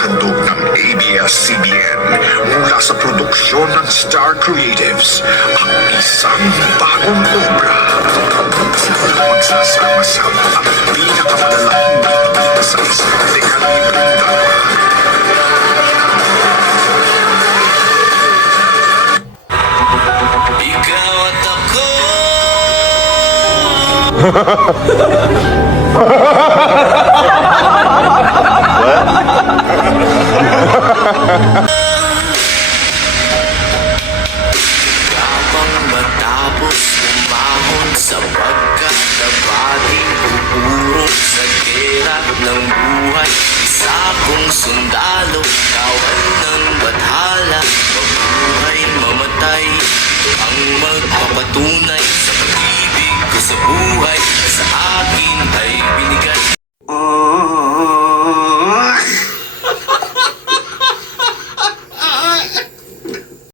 ipinahandog ng ABS-CBN mula sa produksyon ng Star Creatives ang isang bagong obra sa magsasama-sama ang pinakamalalaking sa isang dekalibreng drama. Ikaw at ako. Habang matapos umahon sa pagkatabati, uurong sa gera ng buhay. Isa kong sundalo, kawal ng bathala, mabuhay mamatay, ang magpapatunay sa pag-ibig ko sa buhay na sa akin ay binigay.